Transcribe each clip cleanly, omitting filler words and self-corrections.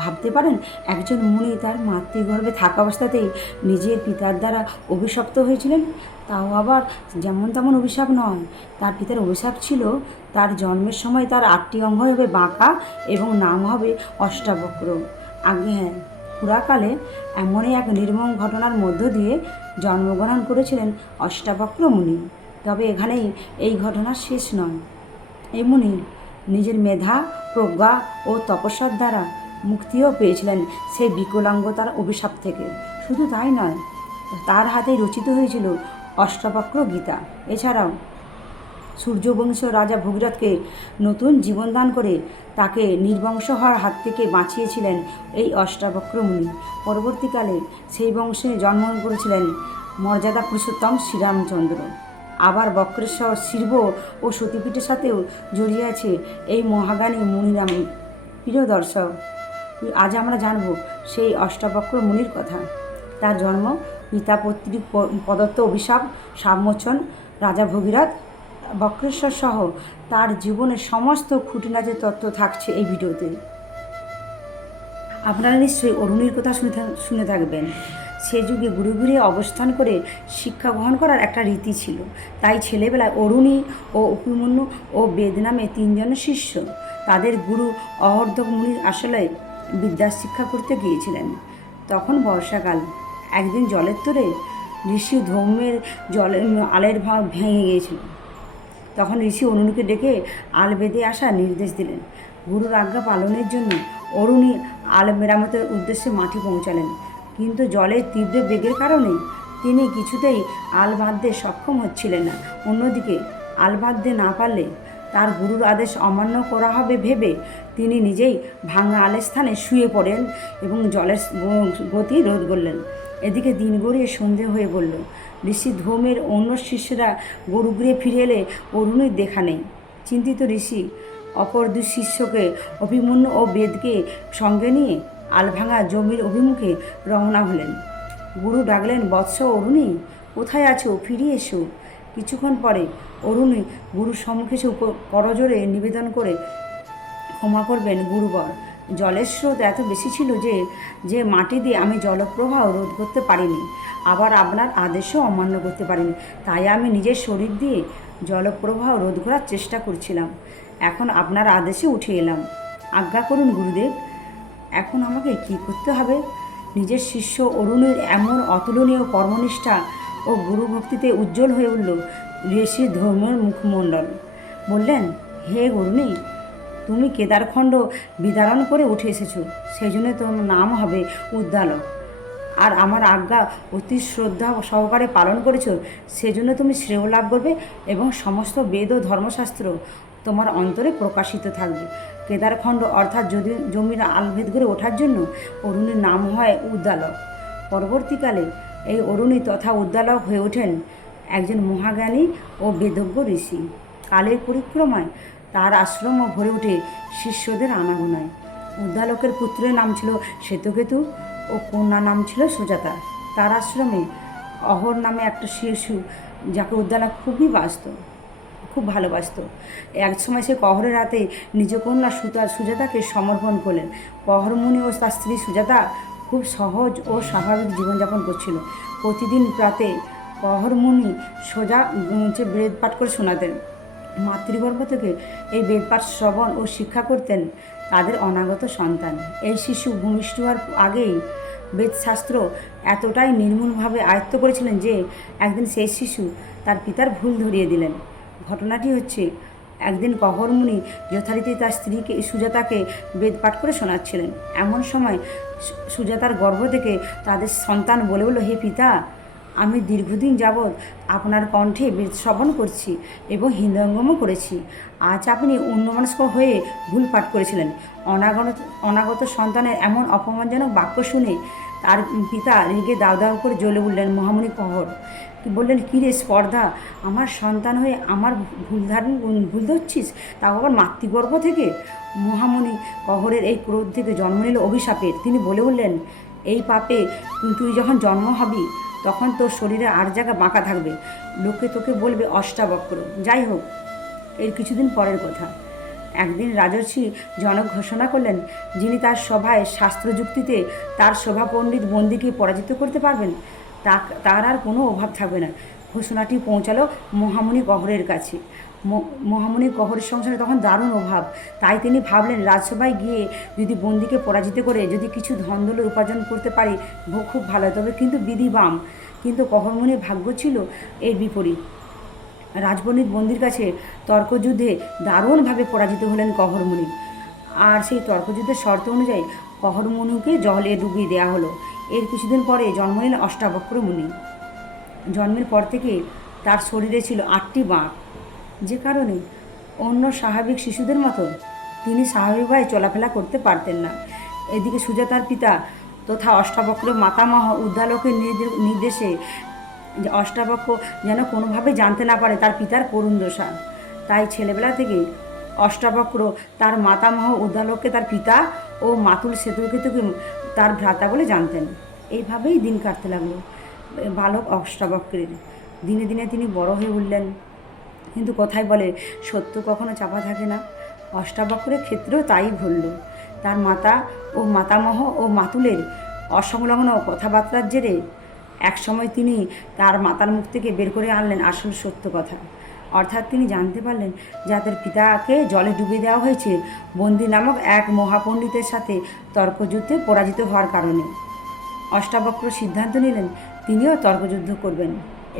ভাবতে পারেন, একজন মুনি তার মাতৃগর্ভে থাকা অবস্থাতেই নিজের পিতার দ্বারা অভিশপ্ত হয়েছিলেন। তাও আবার যেমন তেমন অভিশাপ নয়। তার পিতার অভিশাপ ছিল তার জন্মের সময় তার 8টি অঙ্গ হবে বাঁকা এবং নাম হবে অষ্টাবক্র। আগে হ্যাঁ, পুরাকালে এমনই এক নির্মম ঘটনার মধ্য দিয়ে জন্মগ্রহণ করেছিলেন অষ্টাবক্র মুনি। তবে এখানেই এই ঘটনা শেষ নয়। এই মুনি নিজের মেধা, প্রজ্ঞা ও তপস্যার দ্বারা মুক্তিও পেয়েছিলেন সেই বিকলাঙ্গতার অভিশাপ থেকে। শুধু তাই নয়, তার হাতেই রচিত হয়েছিল অষ্টাবক্র গীতা। এছাড়াও সূর্যবংশীয় রাজা ভগীরথকে নতুন জীবনদান করে তাকে নির্বংশ হওয়ার হাত থেকে বাঁচিয়েছিলেন এই অষ্টাবক্র মুনি। পরবর্তীকালে সেই বংশে জন্মগ্রহণ করেছিলেন মর্যাদা পুরুষোত্তম শ্রীরামচন্দ্র। আবার বক্রেশ্বর, শির্ব ও সতীপীঠের সাথেও জড়িয়ে আছে এই মহাজ্ঞানী মুনি নামে। প্রিয় দর্শক, আজ আমরা জানব সেই অষ্টাবক্র মুনির কথা। তার জন্ম, পিতা পৈতৃক প্রদত্ত অভিশাপ, শাপমোচন, রাজা ভগীরথ, বক্রেশ্বর সহ তার জীবনের সমস্ত খুঁটিনাটি তথ্য থাকছে এই ভিডিওতে। আপনারা নিশ্চয়ই অরুণীর কথা শুনে থাকবেন। সে যুগে গুরু গৃহে অবস্থান করে শিক্ষা গ্রহণ করার একটা রীতি ছিল। তাই ছেলেবেলায় অরুণী ও অভিমন্যু ও বেদ নামে 3 জন শিষ্য তাদের গুরু অহর্ধক মুনির আসলে বিদ্যা শিক্ষা করতে গিয়েছিলেন। তখন বর্ষাকাল। একদিন জলের তোরে ঋষি ধৌমের আলের ভাব ভেঙে গিয়েছিল। তখন ঋষি অরুণীকে ডেকে আল বেঁধে আসার নির্দেশ দিলেন। গুরুর আজ্ঞা পালনের জন্য অরুণী আল মেরামতের উদ্দেশ্যে মাঠে পৌঁছালেন, কিন্তু জলের তীব্র বেগের কারণে তিনি কিছুতেই আল বাঁধতে সক্ষম হচ্ছিলেন না। অন্যদিকে আল বাঁধতে না পারলে তার গুরুর আদেশ অমান্য করা হবে ভেবে তিনি নিজেই ভাঙা আলের স্থানে শুয়ে পড়েন এবং জলের গতি রোধ করলেন। এদিকে দিন গড়িয়ে সন্ধে হয়ে পড়ল। ঋষি ধৌমের অন্য শিষ্যরা গরুগৃহে ফিরে এলে অরুণীর দেখা নেই। চিন্তিত ঋষি অপর 2 শিষ্যকে, অভিমন্যু ও বেদকে সঙ্গে নিয়ে আলভাঙা জমির অভিমুখে রওনা হলেন। গুরু ডাকলেন, বৎস অরুণী, কোথায় আছো? ফিরে এসো। কিছুক্ষণ পরে অরুণী গুরুর সম্মুখে এসে করজোড়ে নিবেদন করে ক্ষমা করবেন গুরুবর। জলের স্রোত এত বেশি ছিল যে মাটি দিয়ে আমি জলপ্রবাহ রোধ করতে পারিনি, আবার আপনার আদেশও অমান্য করতে পারিনি। তাই আমি নিজের শরীর দিয়ে জলপ্রবাহ রোধ করার চেষ্টা করছিলাম। এখন আপনার আদেশে উঠে এলাম। আজ্ঞা করুন গুরুদেব, এখন আমাকে কী করতে হবে? নিজের শিষ্য অরুণীর এমন অতুলনীয় কর্মনিষ্ঠা ও গুরুভক্তিতে উজ্জ্বল হয়ে উঠল ঋষি ধর্মের মুখমণ্ডল। বললেন, হে অরুণী, তুমি কেদারখণ্ড বিদারণ করে উঠে এসেছো, সেই জন্য তোমার নাম হবে উদ্দালক। আর আমার আজ্ঞা অতি শ্রদ্ধা সহকারে পালন করেছো, সেজন্য তুমি শ্রেয় লাভ করবে এবং সমস্ত বেদ ও ধর্মশাস্ত্র তোমার অন্তরে প্রকাশিত থাকবে। কেদারখণ্ড অর্থাৎ জমির আলভেদ করে ওঠার জন্য অরুণীর নাম হয় উদ্দালক। পরবর্তীকালে এই অরুণী তথা উদ্দালক হয়ে ওঠেন একজন মহাজ্ঞানী ও বেদজ্ঞ ঋষি। কালের পরিক্রমায় তার আশ্রমও ভরে ওঠে শিষ্যদের আনাগোনায়। উদ্দালকের পুত্রের নাম ছিল শ্বেতকেতু ও কন্যার নাম ছিল সুজাতা। তার আশ্রমে অহর নামে একটা শিশু, যাকে উদ্দালক খুব ভালোবাসত। এক সময় সে কহরের রাতে নিজ কন্যা সুজাতাকে সমর্পণ করলেন। কহর মুনি ও তার স্ত্রী সুজাতা খুব সহজ ও স্বাভাবিক জীবনযাপন করছিল। প্রতিদিন প্রাতে কহর মুনি বেদ পাঠ করে শোনাতেন। মাতৃগর্ভ থেকে এই বেদপাঠ শ্রবণ ও শিক্ষা করতেন তাদের অনাগত সন্তান। এই শিশু ভূমিষ্ঠ হওয়ার আগেই বেদশাস্ত্র এতটাই নির্মূলভাবে আয়ত্ত করেছিলেন যে একদিন সেই শিশু তার পিতার ভুল ধরিয়ে দিলেন। ঘটনাটি হচ্ছে, একদিন কহর মুনি যথারীতি তার স্ত্রীকে সুজাতাকে বেদ পাঠ করে শোনাচ্ছিলেন। এমন সময় সুজাতার গর্ভ থেকে তাদের সন্তান বলে বলল, হে পিতা, আমি দীর্ঘদিন যাবৎ আপনার কণ্ঠে বেদ শ্রবণ করছি এবং হৃদয়ঙ্গমও করেছি। আজ আপনি অন্যমনস্ক হয়ে ভুল পাঠ করেছিলেন। অনাগত সন্তানের এমন অপমানজনক বাক্য শুনে তার পিতা রেগে দাউ দাউ করে জ্বলে উঠলেন। মহামুনি কহর বললেন, কী রে স্পর্ধা, আমার সন্তান হয়ে আমার ভুল ধরছিস, তাও আবার মাতৃগর্ভ থেকে? মহামুনি কহরের এই ক্রোধ থেকে জন্ম নিল অভিশাপের। তিনি বলে উঠলেন, এই পাপে তুই যখন জন্ম হবি তখন তোর শরীরে আর জায়গা বাঁকা থাকবে, লোকে তোকে বলবে অষ্টাবক্র। যাই হোক, এর কিছুদিন পরের কথা। একদিন রাজর্ষি জনক ঘোষণা করলেন, যিনি তার সভায় শাস্ত্রযুক্তিতে তার সভা পণ্ডিত বন্দীকে পরাজিত করতে পারবেন, তার আর কোনো অভাব থাকবে না। ঘোষণাটি পৌঁছালো মহামুনি কহরের কাছে। মহামুনি কহরের সংসারে তখন দারুণ অভাব। তাই তিনি ভাবলেন, রাজসভায় গিয়ে যদি বন্দীকে পরাজিত করে যদি কিছু ধনদৌলত উপার্জন করতে পারি খুব ভালো, তবে কিন্তু বিধি বাম। কিন্তু কহরমুনির ভাগ্য ছিল এর বিপরীত। রাজপণ্ডিত বন্দির কাছে তর্কযুদ্ধে দারুণভাবে পরাজিত হলেন কহরমুনি। আর সেই তর্কযুদ্ধের শর্ত অনুযায়ী কহরমুনিকে জলে ডুবিয়ে দেওয়া হলো। এর কিছুদিন পরে জন্ম নিলেন অষ্টাবক্র মুনি। জন্মের পর থেকে তার শরীরে ছিল 8টি বাঁক, যে কারণে অন্য স্বাভাবিক শিশুদের মতো তিনি স্বাভাবিকভাবে চলাফেরা করতে পারতেন না। এদিকে সুজাতার পিতা তথা অষ্টাবক্র মাতামহ উদ্দালকের নির্দেশে যে অষ্টাবক্র যেন কোনোভাবে জানতে না পারে তার পিতার করুণ দশা। তাই ছেলেবেলা থেকে অষ্টাবক্র তার মাতামহ উদ্দালককে তার পিতা ও মাতুল সেতুকেতুকে তার ভ্রাতা বলে জানতেন। এইভাবেই দিন কাটতে লাগলো বালক অষ্টাবক্রের। দিনে দিনে তিনি বড় হয়ে উঠলেন। কিন্তু কথায় বলে, সত্য কখনো চাপা থাকে না। অষ্টাবক্রের ক্ষেত্রেও তাই ঘটল। তার মাতা ও মাতামহ ও মাতুলের অসংলগ্ন কথাবার্তার জেরে একসময় তিনি তার মাতার মুখ থেকে বের করে আনলেন আসল সত্য কথা। অর্থাৎ তিনি জানতে পারলেন যাদের পিতাকে জলে ডুবিয়ে দেওয়া হয়েছে বন্দী নামক এক মহাপণ্ডিতের সাথে তর্কযুদ্ধে পরাজিত হওয়ার কারণে। অষ্টাবক্র সিদ্ধান্ত নিলেন তিনিও তর্কযুদ্ধ করবেন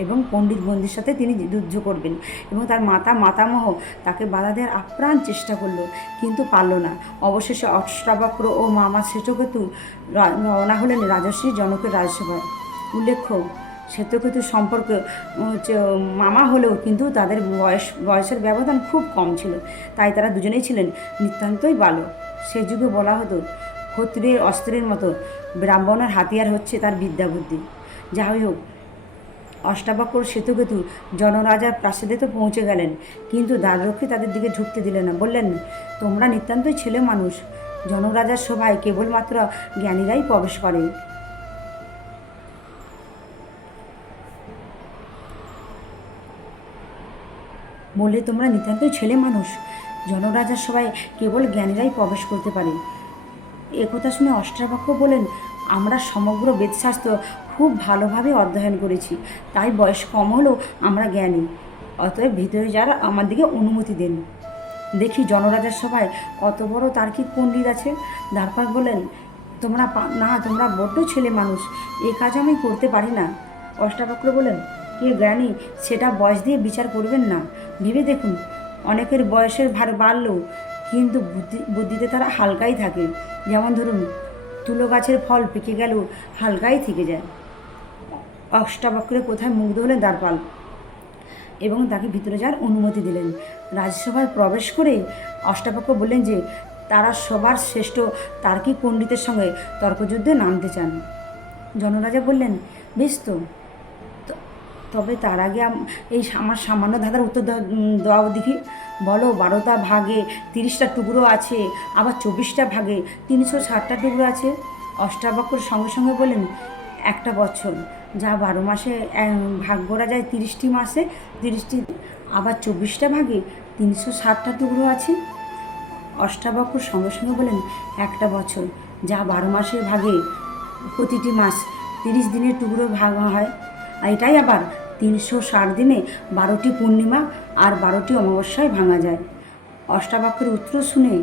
এবং পণ্ডিত বন্দির সাথে তিনি যুদ্ধ করবেন। এবং তার মাতামহ তাকে বাধা দেওয়ার আপ্রাণ চেষ্টা করলো, কিন্তু পারল না। অবশেষে অষ্টাবক্র ও মামা শ্বেতকেতু রওনা হলেন রাজর্ষি জনকের রাজসভায়। উল্লেখ্য, শ্বেতকেতুর সম্পর্কে মামা হলেও কিন্তু তাদের বয়সের ব্যবধান খুব কম ছিল। তাই তারা দুজনেই ছিলেন নিতান্তই বালক। সে যুগে বলা হতো, ক্ষত্রিয়ের অস্ত্রের মতো ব্রাহ্মণের হাতিয়ার হচ্ছে তার বিদ্যা বুদ্ধি। যাই হোক, অষ্টাবক্র শ্বেতকেতু জনরাজার প্রাসাদে তো পৌঁছে গেলেন, কিন্তু দ্বাররক্ষী তাদের দিকে ঢুকতে দিলেন না। বললেন, তোমরা নিতান্তই ছেলে মানুষ, জনরাজার সভায় কেবলমাত্র জ্ঞানীরাই প্রবেশ করে। বললে, তোমরা নিতান্তই ছেলে মানুষ, জনরাজার সভায় কেবল জ্ঞানীরাই প্রবেশ করতে পারে। একথা শুনে অষ্টাবক্র বলেন, আমরা সমগ্র বেদশাস্ত্র খুব ভালোভাবে অধ্যয়ন করেছি, তাই বয়স কম হলেও আমরা জ্ঞানী। অতএব ভিতরে যারা আমার দিকে অনুমতি দেন, দেখি জনরাজার সভায় কত বড় তার্কিক পণ্ডিত আছে। দ্বারপাল বলেন, তোমরা বড্ড ছেলে মানুষ, এ কাজ আমি করতে পারি না। অষ্টাবক্র বলেন, কে জ্ঞানী সেটা বয়স দিয়ে বিচার করবেন না। ভেবে দেখুন, অনেকের বয়সের ভার বাড়লেও কিন্তু বুদ্ধিতে তারা হালকাই থাকে। যেমন ধরুন, তুলো গাছের ফল পেকে গেলেও হালকাই থেকে যায়। অষ্টাবক্রের কোথায় মুগ্ধ হলেন দ্বারপাল এবং তাকে ভিতরে যাওয়ার অনুমতি দিলেন। রাজসভায় প্রবেশ করে অষ্টাবক্র বললেন যে তারা সবার শ্রেষ্ঠ তার্কিক পণ্ডিতের সঙ্গে তর্কযুদ্ধে নামতে চান। জনরাজা বললেন, বেশ তো, তবে তার আগে এই আমার সামান্য ধাঁধার উত্তর দাও দেখি। বলো, 12টা ভাগে 30টা টুকরো আছে, আবার 24টা ভাগে 360টা টুকরো আছে। অষ্টাবক্র সঙ্গে সঙ্গে বললেন, একটা বছর, যা 12 মাসে ভাগ করা যায় 30টি মাসে, 30টি, আবার 24টা ভাগে 360টা টুকরো আছে। অষ্টাবক্র সঙ্গে সঙ্গে বললেন, একটা বছর, যা 12 মাসের ভাগে প্রতিটি মাস 30 দিনের টুকরো ভাগ হয়। এটাই আবার 360 দিনে 12টি পূর্ণিমা আর 12টি অমাবস্যায় ভাঙা যায়। অষ্টাবক্রের উত্তর শুনে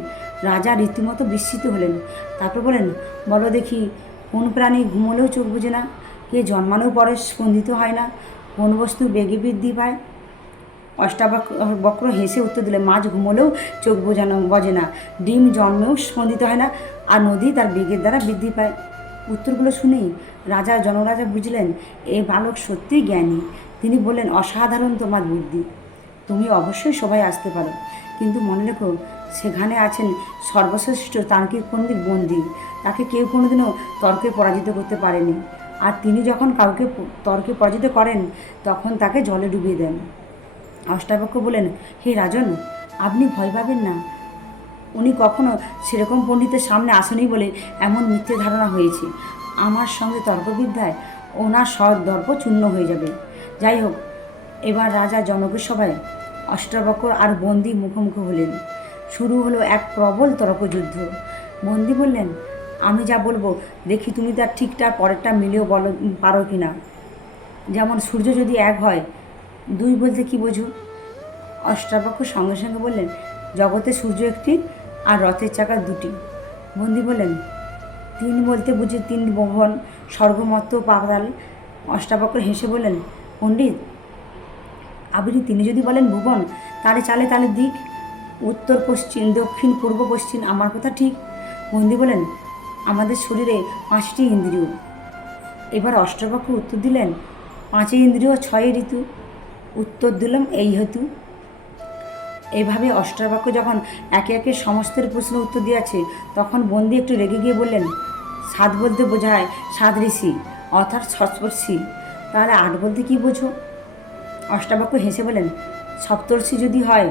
রাজা রীতিমতো বিস্মিত হলেন। তারপর বলেন, বলো দেখি, কোন প্রাণী ঘুমোলেও চোখ বুঝে না? কে জন্মানোর পরে স্পন্দিত হয় না? কোন বস্তু বেগে বৃদ্ধি পায়? অষ্টাবক্র হেসে উত্তর দিলেন, মাছ ঘুমোলেও চোখ বজে না, ডিম জন্মেও স্পন্দিত হয় না, আর নদী তার বেগের দ্বারা বৃদ্ধি পায়। উত্তরগুলো শুনেই জনরাজা বুঝলেন এ বালক সত্যিই জ্ঞানী। তিনি বললেন, অসাধারণ তোমার বুদ্ধি, তুমি অবশ্যই সবাই আসতে পারো, কিন্তু মনে রেখো, সেখানে আছেন সর্বশ্রেষ্ঠ তার্কিক পণ্ডিত বন্দী। তাকে কেউ কোনোদিনও তর্কে পরাজিত করতে পারেনি, আর তিনি যখন কাউকে তর্কে পরাজিত করেন তখন তাকে জলে ডুবিয়ে দেন। অষ্টাবক্র বলেন, হে রাজন, আপনি ভয় পাবেন না। উনি কখনো সেরকম পণ্ডিতের সামনে আসেনি বলে এমন মিথ্যে ধারণা হয়েছে। আমার সঙ্গে তর্কবিদ্যায় ওনার দর্প চূর্ণ হয়ে যাবে। যাই হোক, এবার রাজা জনকের সভায় অষ্টাবক্র আর বন্দী মুখোমুখি হলেন। শুরু হলো এক প্রবল তর্কযুদ্ধ। বন্দি বললেন, আমি যা বলবো দেখি তুমি তার ঠিকটা পরেরটা মিলিয়েও বলো পারো কি না। যেমন সূর্য যদি এক হয়, দুই বলতে কি বোঝো? অষ্টাবক্র সঙ্গে সঙ্গে বললেন, জগতে সূর্য একটি আর রথের চাকা দুটি। বন্দি বললেন, তিন বলতে বুঝি তিন ভুবন, স্বর্গমত্ত পাতাল। অষ্টাবক্র হেসে বললেন, পণ্ডিত, আপনি তিনি যদি বলেন ভুবন, তাহলে চালে তাহলে দিক, উত্তর পশ্চিম দক্ষিণ পূর্ব পশ্চিম আমার কথা ঠিক। বন্দি বলেন, আমাদের শরীরে 5টি ইন্দ্রিয়। এবার অষ্টাবক্র উত্তর দিলেন, 5 ইন্দ্রিয় 6 ঋতু। উত্তর দিলাম এই হেতু। এইভাবে অষ্টাবক্র যখন একে একে সমস্তের প্রশ্ন উত্তর দিয়েছে, তখন বন্দি একটু রেগে গিয়ে বললেন, 7 বলতে বোঝায় 7 ঋষি, অর্থাৎ সপ্তর্ষি। তাহলে 8 বলতে কি বোঝো? অষ্টাবক্র হেসে বলেন, সপ্তর্ষি যদি হয়,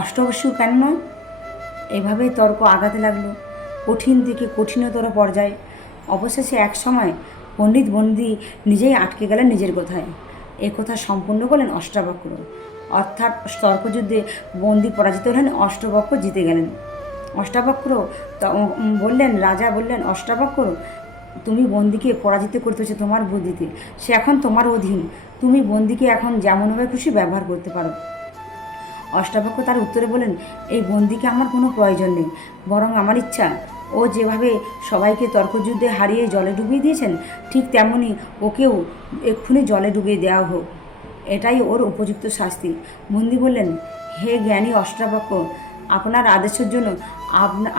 অষ্টবর্ষীও কেন নয়? এভাবেই তর্ক আগাতে লাগলো, কঠিন থেকে কঠিনতর পর্যায়ে। অবশেষে এক সময় পণ্ডিত বন্দি নিজেই আটকে গেলেন নিজের কথায়। এ কথা সম্পূর্ণ করলেন অষ্টাবক্র। অর্থাৎ তর্কযুদ্ধে বন্দি পরাজিত হলেন, অষ্টাবক্র জিতে গেলেন। অষ্টাবক্র বললেন, রাজা বললেন, অষ্টাবক্র, তুমি বন্দিকে পরাজিত করতেছো তোমার বুদ্ধিতে, সে এখন তোমার অধীন, তুমি বন্দিকে এখন যেমনভাবে খুশি ব্যবহার করতে পারো। অষ্টাবক্র তার উত্তরে বলেন, এই বন্দিকে আমার কোনো প্রয়োজন নেই, বরং আমার ইচ্ছা ও যেভাবে সবাইকে তর্কযুদ্ধে হারিয়ে জলে ডুবিয়ে দিয়েছেন, ঠিক তেমনই ওকেও এক্ষুনি জলে ডুবিয়ে দেওয়া হোক, এটাই ওর উপযুক্ত শাস্তি। বন্দি বললেন, হে জ্ঞানী অষ্টাবক্র, আপনার আদেশের জন্য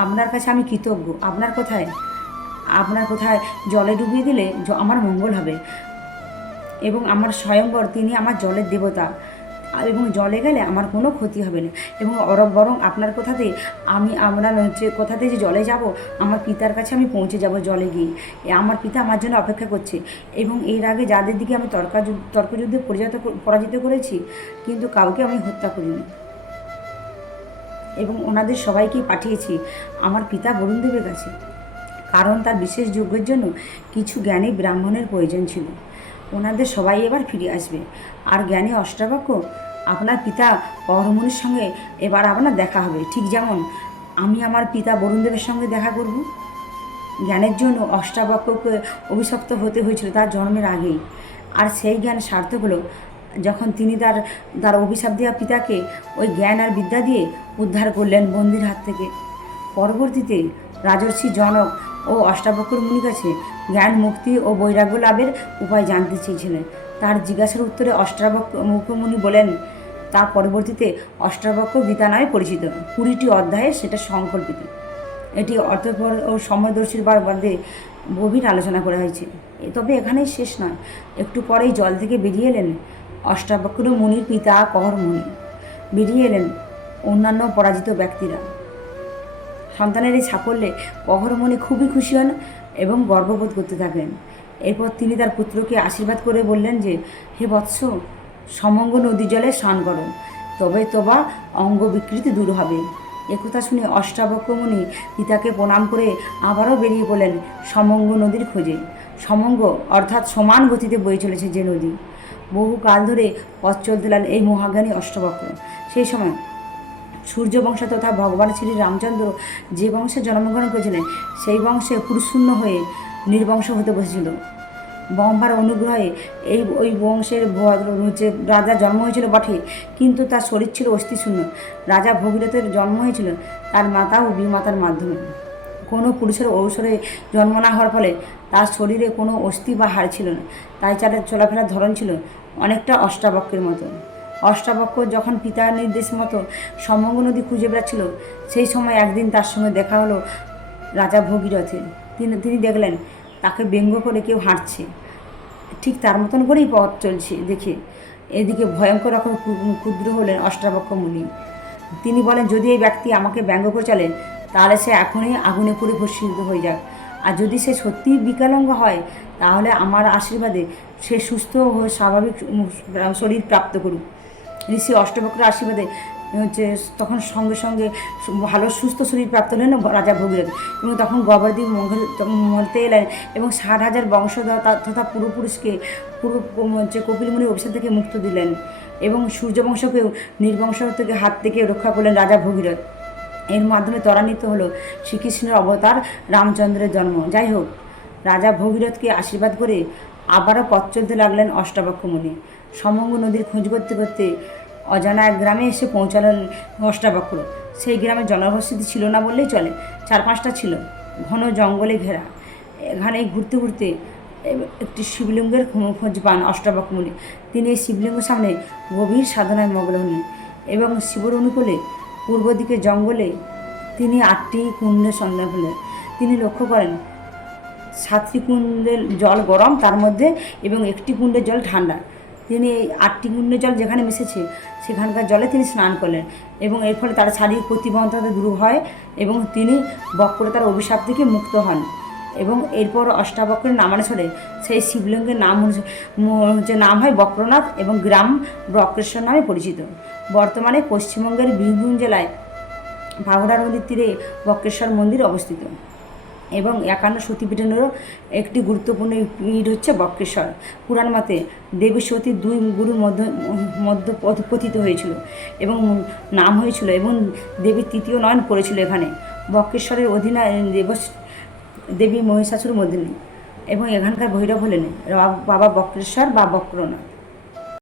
আপনার কাছে আমি কৃতজ্ঞ। আপনার কোথায় জলে ডুবিয়ে দিলে আমার মঙ্গল হবে, এবং আমার স্বয়ংবর তিনি আমার জলের দেবতা, এবং জলে গেলে আমার কোনো ক্ষতি হবে না, এবং বরং আপনার কথাতে আমরা কোথাতে যে জলে যাব, আমার পিতার কাছে আমি পৌঁছে যাব জলে গিয়ে। আমার পিতা আমার জন্য অপেক্ষা করছে, এবং এর আগে যাদের দিকে আমি তর্কযুদ্ধে পরাজিত করেছি, কিন্তু কাউকে আমি হত্যা করিনি, এবং ওনাদের সবাইকেই পাঠিয়েছি আমার পিতা বরুণদেবের কাছে, কারণ তার বিশেষ যজ্ঞের জন্য কিছু জ্ঞানী ব্রাহ্মণের প্রয়োজন ছিল। ওনাদের সবাই এবার ফিরে আসবে। আর জ্ঞানী অষ্টাবক্র, আপনার পিতা অহরমণির সঙ্গে এবার আপনার দেখা হবে, ঠিক যেমন আমি আমার পিতা বরুণদেবের সঙ্গে দেখা করব। জ্ঞানের জন্য অষ্টাবক্রকে অভিশপ্ত হতে হয়েছিল তার জন্মের আগেই, আর সেই জ্ঞান সার্থক হলো যখন তিনি তার অভিশাপ দেওয়া পিতাকে ওই জ্ঞান আর বিদ্যা দিয়ে উদ্ধার করলেন বন্দির হাত থেকে। পরবর্তীতে রাজর্ষি জনক ও অষ্টাবক্র মুনির কাছে জ্ঞান মুক্তি ও বৈরাগ্য লাভের উপায় জানতে চেয়েছিলেন। তার জিজ্ঞাসার উত্তরে অষ্টাবক্র মুনি বলেন, তা পরবর্তীতে অষ্টাবক্র গীতা নামে পরিচিত, 20টি অধ্যায়ে সেটা সংকল্পিত। এটি অর্থপর ও সময়দর্শীর বাদে গভীর আলোচনা করা হয়েছে। তবে এখানেই শেষ নয়, একটু পরেই জল থেকে বেরিয়ে এলেন অষ্টাবক্র মুনির পিতা কহর মুনি, বেরিয়ে এলেন অন্যান্য পরাজিত ব্যক্তিরা। সন্তানের এই সাফল্যে কহরমণি খুবই খুশি হন এবং গর্ববোধ করতে থাকলেন। এরপর তিনি তার পুত্রকে আশীর্বাদ করে বললেন যে, হে বৎস, সমঙ্গ নদী জলে স্নান করো, তবে তোবা অঙ্গ বিকৃতি দূর হবে। একথা শুনে অষ্টাবক্র মুনি পিতাকে প্রণাম করে আবারও বেরিয়ে পড়লেন সমঙ্গ নদীর খোঁজে। সমঙ্গ অর্থাৎ সমান গতিতে বয়ে চলেছে যে নদী। বহু কাল ধরে পথ চলতে লাগলেন এই মহাজ্ঞানী অষ্টাবক্র। সেই সময় সূর্যবংশ তথা ভগবান শ্রী রামচন্দ্র যে বংশে জন্মগ্রহণ করেছিলেন, সেই বংশে পুরুষশূন্য হয়ে নির্বংশ হতে বসেছিল। ব্রহ্মার অনুগ্রহে ওই বংশের রাজার জন্ম হয়েছিল বটে, কিন্তু তার শরীর ছিল অস্থিশূন্য। রাজা ভগীরথের জন্ম হয়েছিল তার মাতা ও বিমাতার মাধ্যমে। কোনো পুরুষের ঔষধে জন্ম না হওয়ার ফলে তার শরীরে কোনো অস্থি বা হাড় ছিল না, তাই তার চলাফেরার ধরন ছিল অনেকটা অষ্টাবক্রের মতো। অষ্টাবক্র যখন পিতার নির্দেশ মতো সমঙ্গ নদী খুঁজে বেড়াচ্ছিল, সেই সময় একদিন তার সঙ্গে দেখা হলো রাজা ভগীরথের। তিনি দেখলেন তাকে ব্যঙ্গ করে কেউ হাঁটছে, ঠিক তার মতন করেই পথ চলছে দেখে এদিকে ভয়ঙ্কর রকম ক্ষুদ্র হলেন অষ্টাবক্র মুনি। তিনি বলেন, যদি এই ব্যক্তি আমাকে ব্যঙ্গ করে চলে, তাহলে সে এখনই আগুনে পুড়ে ভস্মীভূত হয়ে যাক, আর যদি সে সত্যিই বিকলাঙ্গ হয়, তাহলে আমার আশীর্বাদে সে সুস্থ হয়ে স্বাভাবিক শরীর প্রাপ্ত করুক। ঋষি অষ্টাবক্র আশীর্বাদে তখন সঙ্গে সঙ্গে ভালো সুস্থ শরীর প্রাপ্ত হলেন রাজা ভগীরথ, এবং তখন গবাদি মরতে এলেন এবং 60,000 বংশধর তথা পূর্বপুরুষকে কপিল মুনির অভিশাপ থেকে মুক্ত দিলেন, এবং সূর্যবংশকেও নির্বংশ থেকে হাত থেকে রক্ষা করলেন রাজা ভগীরথ। এর মাধ্যমে ত্বরান্বিত হলো শ্রীকৃষ্ণের অবতার রামচন্দ্রের জন্ম। যাই হোক, রাজা ভগীরথকে আশীর্বাদ করে আবারও পথ চলতে লাগলেন অষ্টাবক্র মুনি। সমঙ্গ নদীর খোঁজ করতে করতে অজানা এক গ্রামে এসে পৌঁছালেন অষ্টাবক্র। সেই গ্রামে জনবসতি ছিল না বললেই চলে, 4-5টা ছিল, ঘন জঙ্গলে ঘেরা। এখানে ঘুরতে ঘুরতে একটি শিবলিঙ্গের খোঁজ পান অষ্টাবক্র মুনি। তিনি এই শিবলিঙ্গের সামনে গভীর সাধনায় মগ্ন হলেন এবং শিবর অনুকূলে পূর্ব দিকে জঙ্গলে তিনি 8টি কুণ্ডের সন্ধান পেলেন। তিনি লক্ষ্য করেন 7টি কুণ্ডের জল গরম তার মধ্যে এবং একটি কুণ্ডের জল ঠান্ডা। তিনি এই 8টি কুণ্ডের জল যেখানে মিশেছে সেখানকার জলে তিনি স্নান করলেন এবং এর ফলে তার শারীরিক প্রতিবন্ধকতা দূর হয় এবং তিনি বক্রতার অভিশাপ থেকে মুক্ত হন। এবং এরপর অষ্টাবক্রের নামানুসারে সেই শিবলিঙ্গের নাম নাম হয় বক্রনাথ এবং গ্রাম বক্রেশ্বর নামে পরিচিত। বর্তমানে পশ্চিমবঙ্গের বীরভূম জেলায় বাঘড়া নদীর তীরে বক্রেশ্বর মন্দির অবস্থিত এবং 51 সতীপীঠেরও একটি গুরুত্বপূর্ণ পীঠ হচ্ছে বক্রেশ্বর। পুরাণ মতে দেবী সতী 2 গুরুর মধ্যে পতিত হয়েছিল এবং নাম হয়েছিল এবং দেবীর 3য় নয়ন পড়েছিল এখানে। বক্রেশ্বরের অধীনে দেবী মহিষাসুর মর্দিনী এবং এখানকার ভৈরব হলেন বাবা বক্রেশ্বর বা বক্রনাথ।